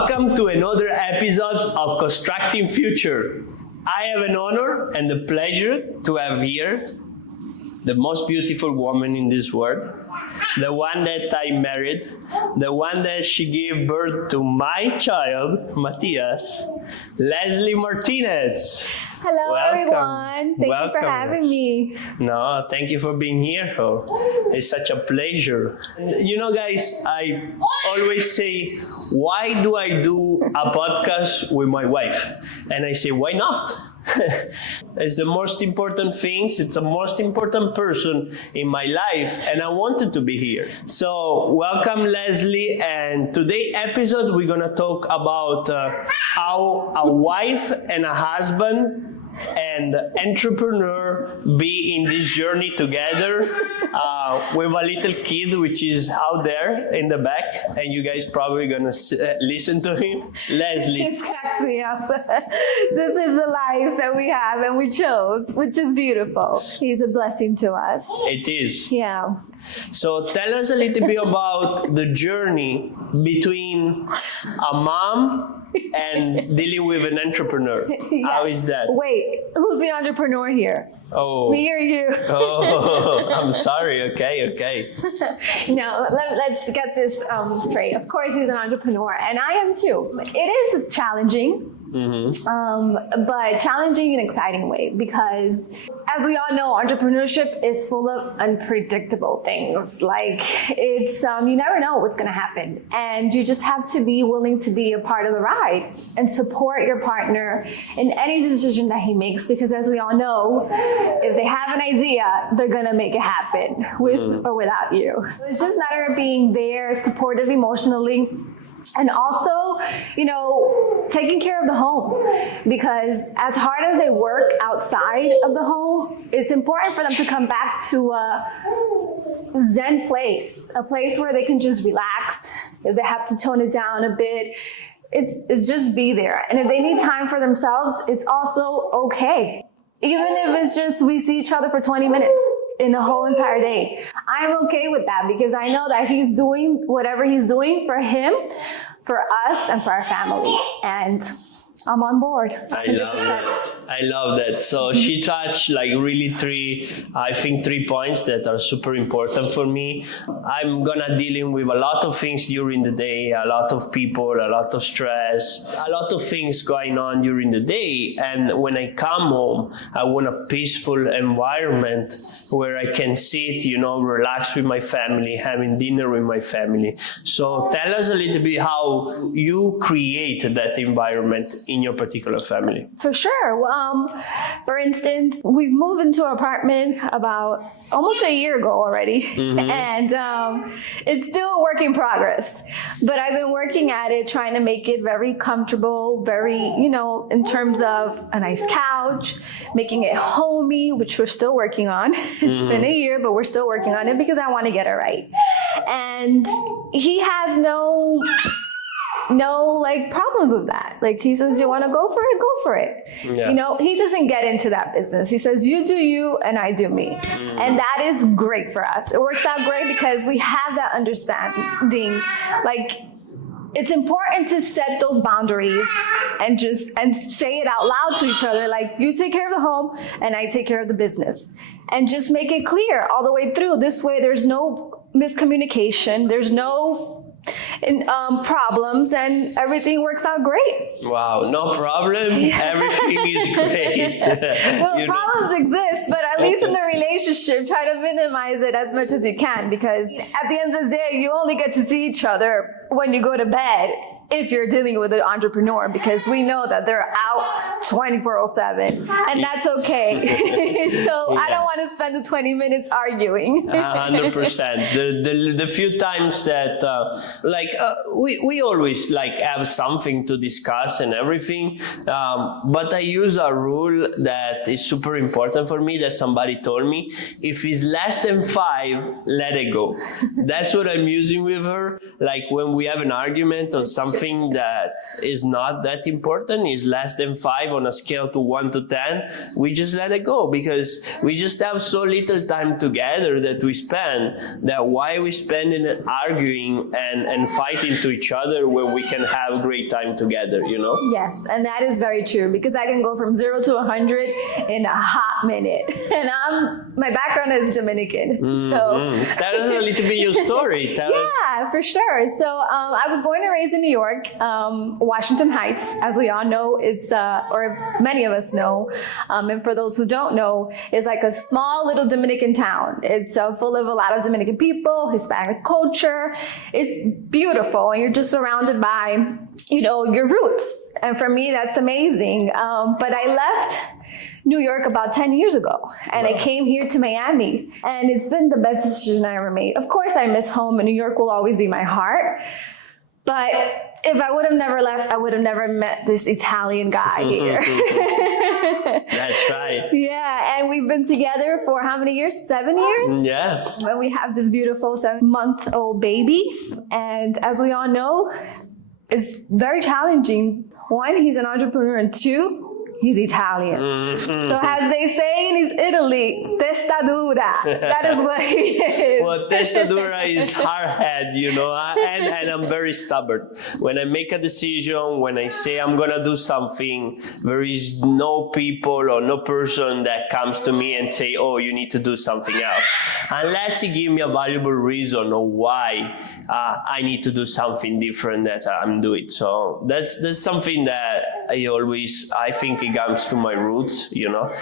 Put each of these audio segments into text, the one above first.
Welcome to another episode of Constructing Future. I have an honor and the pleasure to have here the most beautiful woman in this world, the one that I married, the one that she gave birth to my child, Matias, Leslie Martinez. Hello, Welcome. everyone. Thank you for having me. No, thank you for being here. Oh, it's such a pleasure. You know, guys, I always say, why do I do a podcast with my wife? And I say, why not? It's the most important things. It's the most important person in my life, and I wanted to be here. So welcome, Leslie. And today episode, we're gonna talk about how a wife and a husband and entrepreneur be in this journey together with a little kid which is out there in the back, and you guys probably gonna listen to him. Leslie. It cracks me up. This is the life that we have and we chose, which is beautiful. He's a blessing to us. It is. Yeah. So tell us a little bit about the journey between a mom and dealing with an entrepreneur. Yeah. How is that? Wait, who's the entrepreneur here? Oh. Me or you? Oh, I'm sorry. Okay. No, let's get this straight. Of course, he's an entrepreneur, and I am too. It is challenging. Mm-hmm. But challenging in an exciting way, because as we all know, entrepreneurship is full of unpredictable things. Like it's, you never know what's going to happen, and you just have to be willing to be a part of the ride and support your partner in any decision that he makes, because as we all know, if they have an idea, they're going to make it happen with or without you. It's just a matter of being there, supportive emotionally. And also, taking care of the home, because as hard as they work outside of the home, it's important for them to come back to a zen place, a place where they can just relax. If they have to tone it down a bit, it's just be there. And if they need time for themselves, it's also okay. Even if it's just we see each other for 20 minutes in the whole entire day. I'm okay with that, because I know that he's doing whatever he's doing for him, for us, and for our family. And I'm on board. 100%. I love that. So she touched really three points that are super important for me. I'm gonna dealing with a lot of things during the day, a lot of people, a lot of stress, a lot of things going on during the day. And when I come home, I want a peaceful environment where I can sit, relax with my family, having dinner with my family. So tell us a little bit how you create that environment in your particular family. For sure. For instance, we've moved into an apartment about almost a year ago already. Mm-hmm. And it's still a work in progress. But I've been working at it, trying to make it very comfortable, very, in terms of a nice couch, making it homey, which we're still working on. It's been a year, but we're still working on it because I want to get it right. And he has no problems with that. He says, you want to go for it, go for it. Yeah. He doesn't get into that business. He says, you do you and I do me. And that is great for us. It works out great because we have that understanding. It's important to set those boundaries and say it out loud to each other. You take care of the home and I take care of the business, and just make it clear all the way through. This way there's no miscommunication. There's no problems, and everything works out great. Wow, no problem. Yeah. Everything is great. Well, problems exist, but at least in the relationship, try to minimize it as much as you can, because at the end of the day, you only get to see each other when you go to bed, if you're dealing with an entrepreneur, because we know that they're out 24/7, and that's okay. So yeah. I don't want to spend the 20 minutes arguing. 100%. The few times that we always have something to discuss and everything, but I use a rule that is super important for me that somebody told me: if it's less than 5, let it go. That's what I'm using with her. When we have an argument or something something that is not that important, is less than 5 on a scale to 1 to 10, we just let it go, because we just have so little time together that we spend, that why we spend in arguing and fighting to each other when we can have great time together, you know? Yes, and that is very true, because I can go from 0 to 100 in a hot minute. And my background is Dominican. So Tell us a little bit your story. Yeah, for sure. So I was born and raised in New York, Washington Heights, as we all know. It's, or many of us know, and for those who don't know, it's like a small little Dominican town. It's full of a lot of Dominican people, Hispanic culture. It's beautiful, and you're just surrounded by, you know, your roots. And for me, that's amazing. But I left New York about 10 years ago, and I came here to Miami, and it's been the best decision I ever made. Of course, I miss home, and New York will always be my heart. But if I would have never left, I would have never met this Italian guy here. That's right. Yeah, and we've been together for how many years? 7 years? Yeah. When we have this beautiful 7-month-old baby. And as we all know, it's very challenging. 1, he's an entrepreneur, and 2, he's Italian. So as they say in Italy, testa dura. That is what he is. Well, testa dura is hard head, you know, and I'm very stubborn. When I make a decision, when I say I'm gonna do something, there is no people or no person that comes to me and say, oh, you need to do something else. Unless you give me a valuable reason of why I need to do something different that I'm doing. So that's something that I think it comes to my roots, you know,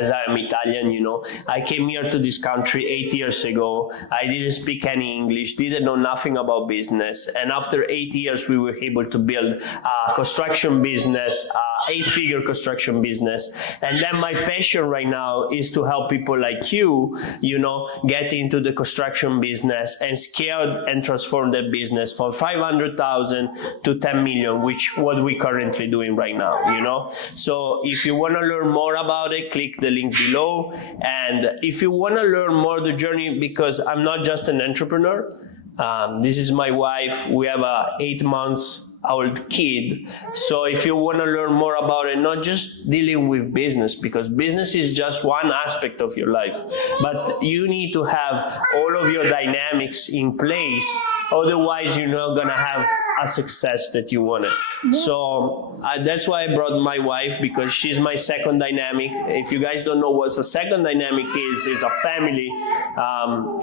as I'm Italian, you know. I came here to this country 8 years ago. I didn't speak any English, didn't know nothing about business. And after 8 years, we were able to build a construction business, 8-figure construction business. And then my passion right now is to help people like you know, get into the construction business and scale and transform that business from 500,000 to 10 million, which what we're currently doing right now, you know. So if you want to learn more about it, click the link below. And if you want to learn more the journey, because I'm not just an entrepreneur, this is my wife. We have a 8 months old kid. So if you want to learn more about it, not just dealing with business, because business is just one aspect of your life, but you need to have all of your dynamics in place. Otherwise, you're not going to have a success that you wanted. So that's why I brought my wife, because she's my second dynamic. If you guys don't know what a second dynamic is a family.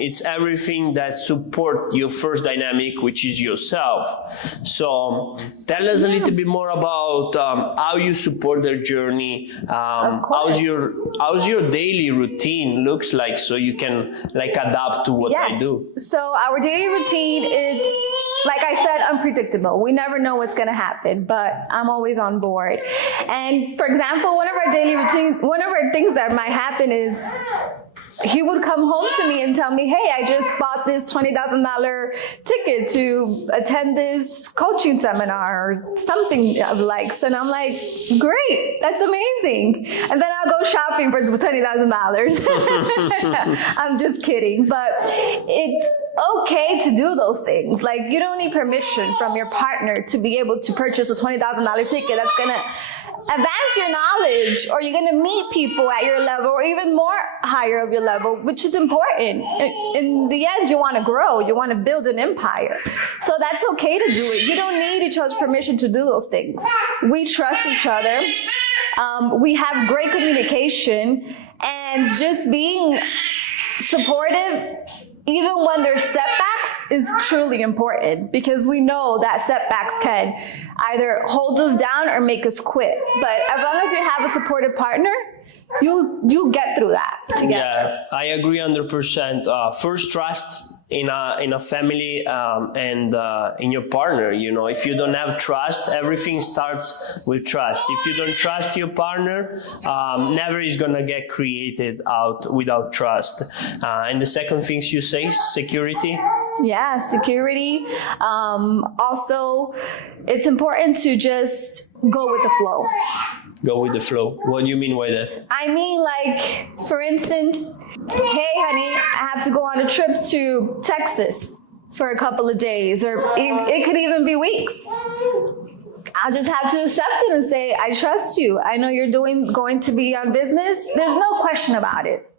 It's everything that support your first dynamic, which is yourself. So tell us a little bit more about how you support their journey. How's your daily routine looks like, so you can like adapt to what I do. So our daily routine is, like I said, unpredictable. We never know what's going to happen, but I'm always on board. And for example, one of our daily routines, one of our things that might happen is he would come home to me and tell me, hey, I just bought this $20,000 ticket to attend this coaching seminar or something of likes. And I'm like, great, that's amazing. And then I'll go shopping for $20,000. I'm just kidding. But it's okay to do those things. Like, you don't need permission from your partner to be able to purchase a $20,000 ticket that's going to advance your knowledge, or you're going to meet people at your level or even more higher of your level, which is important. In the end, you want to grow, you want to build an empire. So that's okay to do it. You don't need each other's permission to do those things. We trust each other. We have great communication, and just being supportive, even when there's setbacks, is truly important, because we know that setbacks can either hold us down or make us quit. But as long as you have a supportive partner, you'll get through that together. Yeah, I agree 100%. First, trust in a family and in your partner. You know, if you don't have trust, everything starts with trust. If you don't trust your partner, never is gonna get created out without trust. And the second thing you say, security. Yeah, security. Also, it's important to just go with the flow. Go with the flow. What do you mean by that? I mean, like, for instance, hey, honey, I have to go on a trip to Texas for a couple of days, or it could even be weeks. I'll just have to accept it and say, I trust you. I know you're going to be on business. There's no question about it.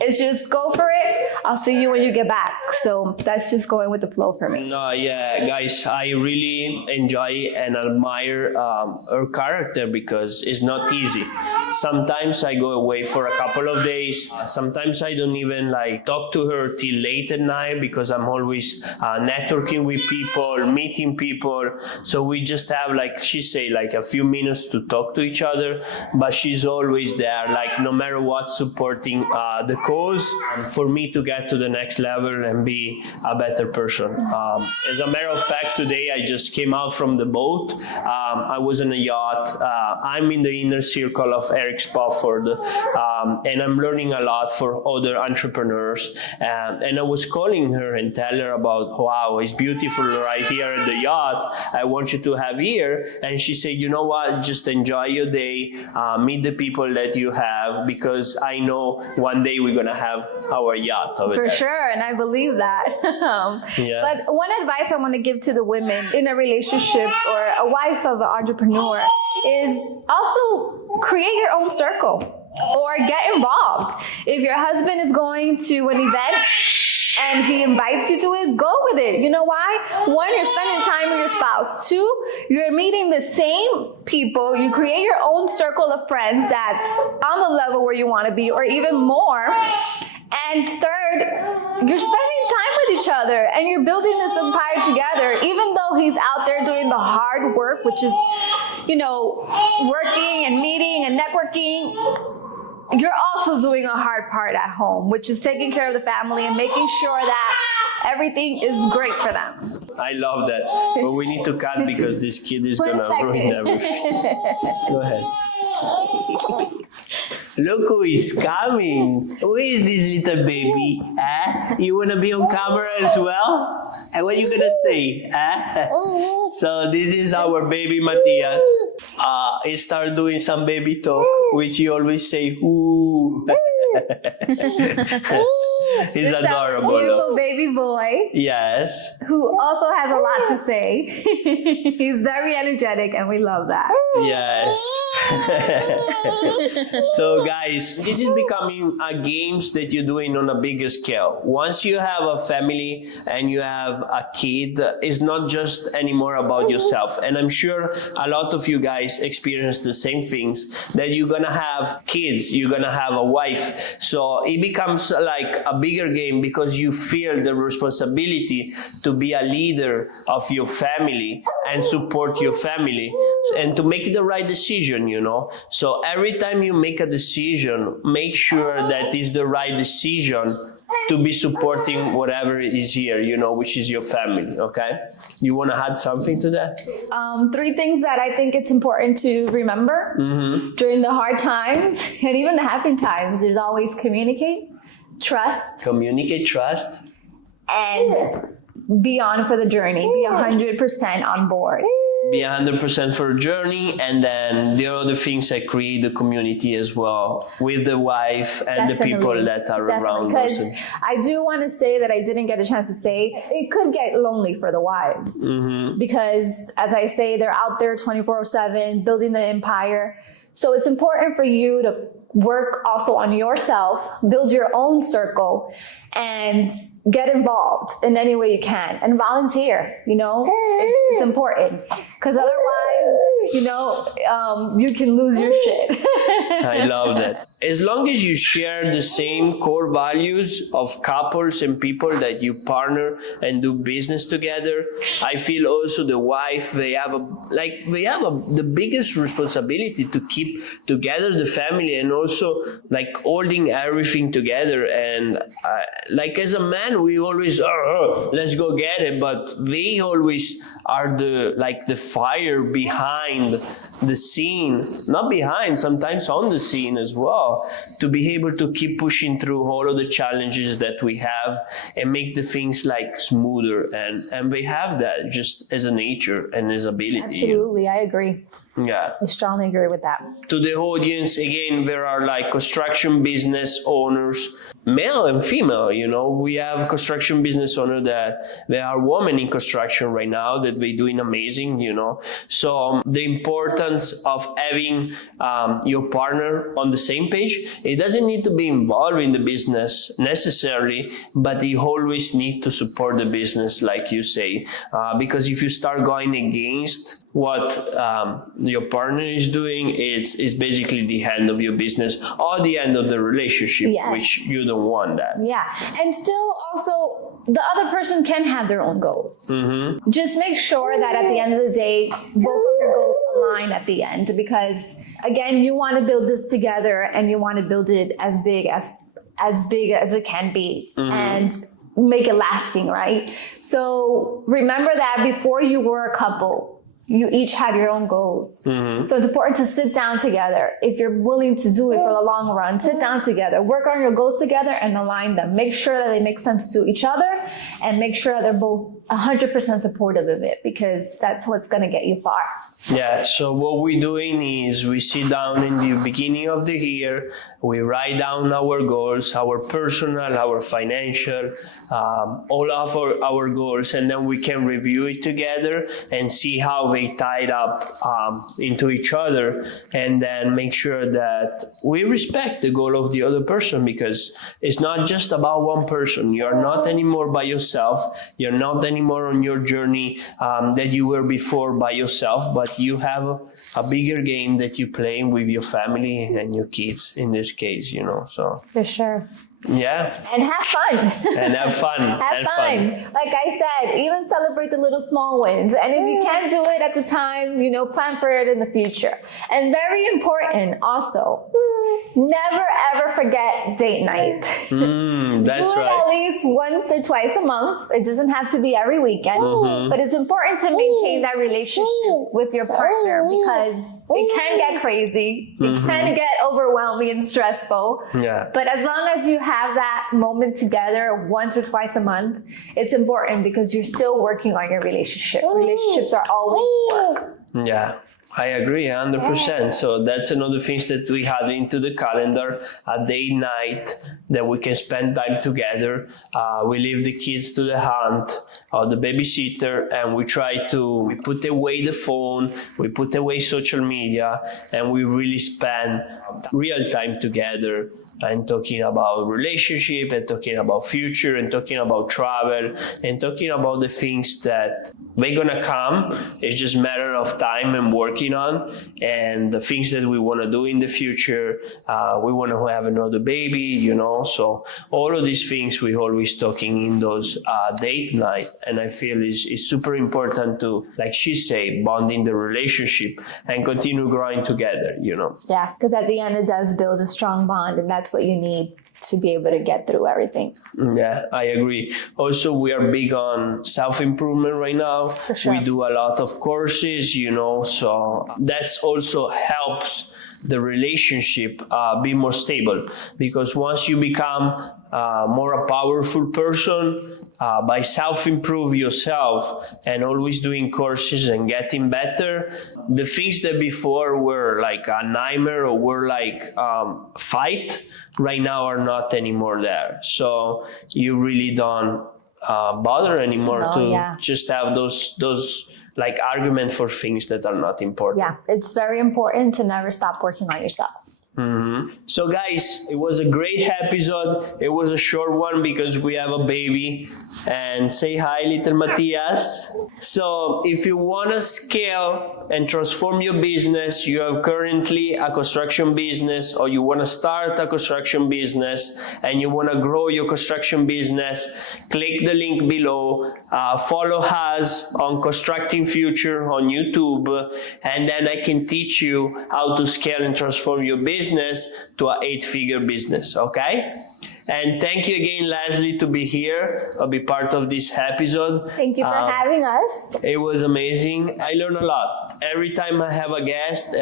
It's just go for it. I'll see you when you get back. So that's just going with the flow for me. No, yeah, guys, I really enjoy and admire her character because it's not easy. Sometimes I go away for a couple of days. Sometimes I don't even like talk to her till late at night because I'm always networking with people, meeting people. So we just have, like she say, like a few minutes to talk to each other. But she's always there, like no matter what, supporting the cause for me to get to the next level and be a better person. As a matter of fact, today I just came out from the boat. I was on a yacht. I'm in the inner circle of Eric Spofford, and I'm learning a lot for other entrepreneurs. And I was calling her and tell her about, wow, it's beautiful right here at the yacht. I want you to have here. And she said, you know what, just enjoy your day, meet the people that you have, because I know one day we're going to have our yacht over For there. sure, and I believe that. Yeah. But one advice I want to give to the women in a relationship or a wife of an entrepreneur is also create your own circle or get involved. If your husband is going to an event and he invites you to it, go with it. You know why? One, you're spending time with your spouse. Two, you're meeting the same people. You create your own circle of friends that's on the level where you want to be or even more. And third, you're spending time with each other and you're building this empire together. Even though he's out there doing the hard work, which is, you know, working and meeting and networking, you're also doing a hard part at home, which is taking care of the family and making sure that everything is great for them. I love that. But we need to cut because this kid is going to ruin everything. Go ahead. Look who is coming. Who is this little baby? You want to be on camera as well? And what are you going to say? So this is our baby Matias. He started doing some baby talk, which he always say, ooh. He's It's adorable. Our beautiful baby boy. Yes. Who also has a lot to say. He's very energetic and we love that. Yes. So guys, this is becoming a games that you're doing on a bigger scale. Once you have a family and you have a kid, it's not just anymore about yourself. And I'm sure a lot of you guys experience the same things, that you're gonna have kids, you're gonna have a wife. So it becomes like a bigger game because you feel the responsibility to be a leader of your family and support your family and to make the right decision, you know. So every time you make a decision, make sure that it's the right decision to be supporting whatever is here, you know, which is your family, okay? You want to add something to that? 3 things that I think it's important to remember during the hard times and even the happy times is always communicate, trust, and be on for the journey. Be 100% on board. Be 100% for a journey, and then the other things that create the community as well with the wife and the people that are around us. Because I do want to say that I didn't get a chance to say, it could get lonely for the wives. Because as I say, they're out there 24/7 building the empire. So it's important for you to work also on yourself, build your own circle, and get involved in any way you can and volunteer, you know, it's important because otherwise, you know, you can lose your shit. I love that. As long as you share the same core values of couples and people that you partner and do business together, I feel also the wife, they have the biggest responsibility to keep together the family and also like holding everything together. And like as a man, we always let's go get it, but they always are the fire behind the scene, not behind, sometimes on the scene as well, to be able to keep pushing through all of the challenges that we have and make the things like smoother, and they have that just as a nature and as ability. Absolutely, I agree. Yeah. I strongly agree with that. To the audience, again, there are like construction business owners. male and female. We have construction business owner that there are women in construction right now that they're doing amazing. So the importance of having your partner on the same page. It doesn't need to be involved in the business necessarily, but you always need to support the business, like you say, because if you start going against what your partner is doing, it's basically the end of your business or the end of the relationship, Yes. which you don't want that. Yeah. And still also the other person can have their own goals. Mm-hmm. Just make sure that at the end of the day, both of your goals align at the end, because again, you want to build this together and you want to build it as big as it can be. Mm-hmm. And make it lasting, right? So remember that before you were a couple, you each have your own goals. Mm-hmm. So it's important to sit down together. If you're willing to do it for the long run, sit down together, work on your goals together and align them. Make sure that they make sense to each other and make sure they're both 100% supportive of it, because that's what's going to get you far. Yeah, so what we're doing is we sit down in the beginning of the year, we write down our goals, our personal, our financial, all of our goals, and then we can review it together and see how they tied up into each other, and then make sure that we respect the goal of the other person, because it's not just about one person. You're not anymore by yourself. You're not anymore on your journey that you were before by yourself, but you have a bigger game that you play with your family and your kids in this case, so. For sure. Yeah. And have fun. And have fun. Have fun. Like I said, even celebrate the little small wins. And if you can't do it at the time, plan for it in the future. And very important also, never ever forget date night. That's do it right. at least once or twice a month. It doesn't have to be every weekend, but it's important to maintain that relationship with your partner, because it can get crazy. It can get overwhelming and stressful. Yeah. But as long as you have that moment together once or twice a month, it's important, because you're still working on your relationship. Relationships are always work. Yeah, I agree 100%. So that's another thing that we had into the calendar, a date night that we can spend time together. We leave the kids to the hunt or the babysitter, and we put away the phone, we put away social media, and we really spend real time together, and talking about relationship, and talking about future, and talking about travel, and talking about the things that they're gonna come. It's just a matter of time and working on, and the things that we want to do in the future. We want to have another baby, so all of these things we always talking in those date night, and I feel is super important to, like she say, bond in the relationship and continue growing together, Yeah, because at the end it does build a strong bond, and that's what you need to be able to get through everything. Yeah, I agree. Also, we are big on self-improvement right now. For sure. We do a lot of courses, so that's also helps the relationship be more stable, because once you become more a powerful person, by self-improve yourself and always doing courses and getting better, the things that before were like a nightmare or were like fight, right now are not anymore there. So you really don't bother anymore just have those like argument for things that are not important. Yeah, it's very important to never stop working on yourself. So guys, it was a great episode. It was a short one because we have a baby. And say hi, little Matias. So if you want to scale and transform your business, you have currently a construction business, or you want to start a construction business and you want to grow your construction business, click the link below. Follow us on Constructing Future on YouTube, and then I can teach you how to scale and transform your business to an 8-figure business, okay? And thank you again, Leslie, to be here, be part of this episode. Thank you for having us. It was amazing. I learned a lot. Every time I have a guest,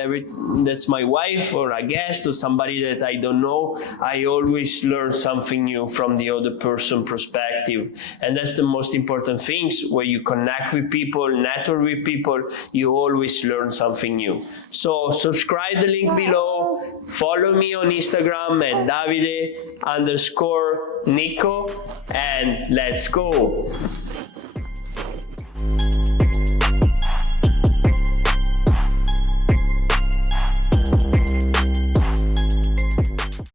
that's my wife or a guest or somebody that I don't know, I always learn something new from the other person's perspective. And that's the most important things. Where you connect with people, network with people, you always learn something new. So subscribe the link below, Follow me on Instagram at Davide_Nicco, and let's go.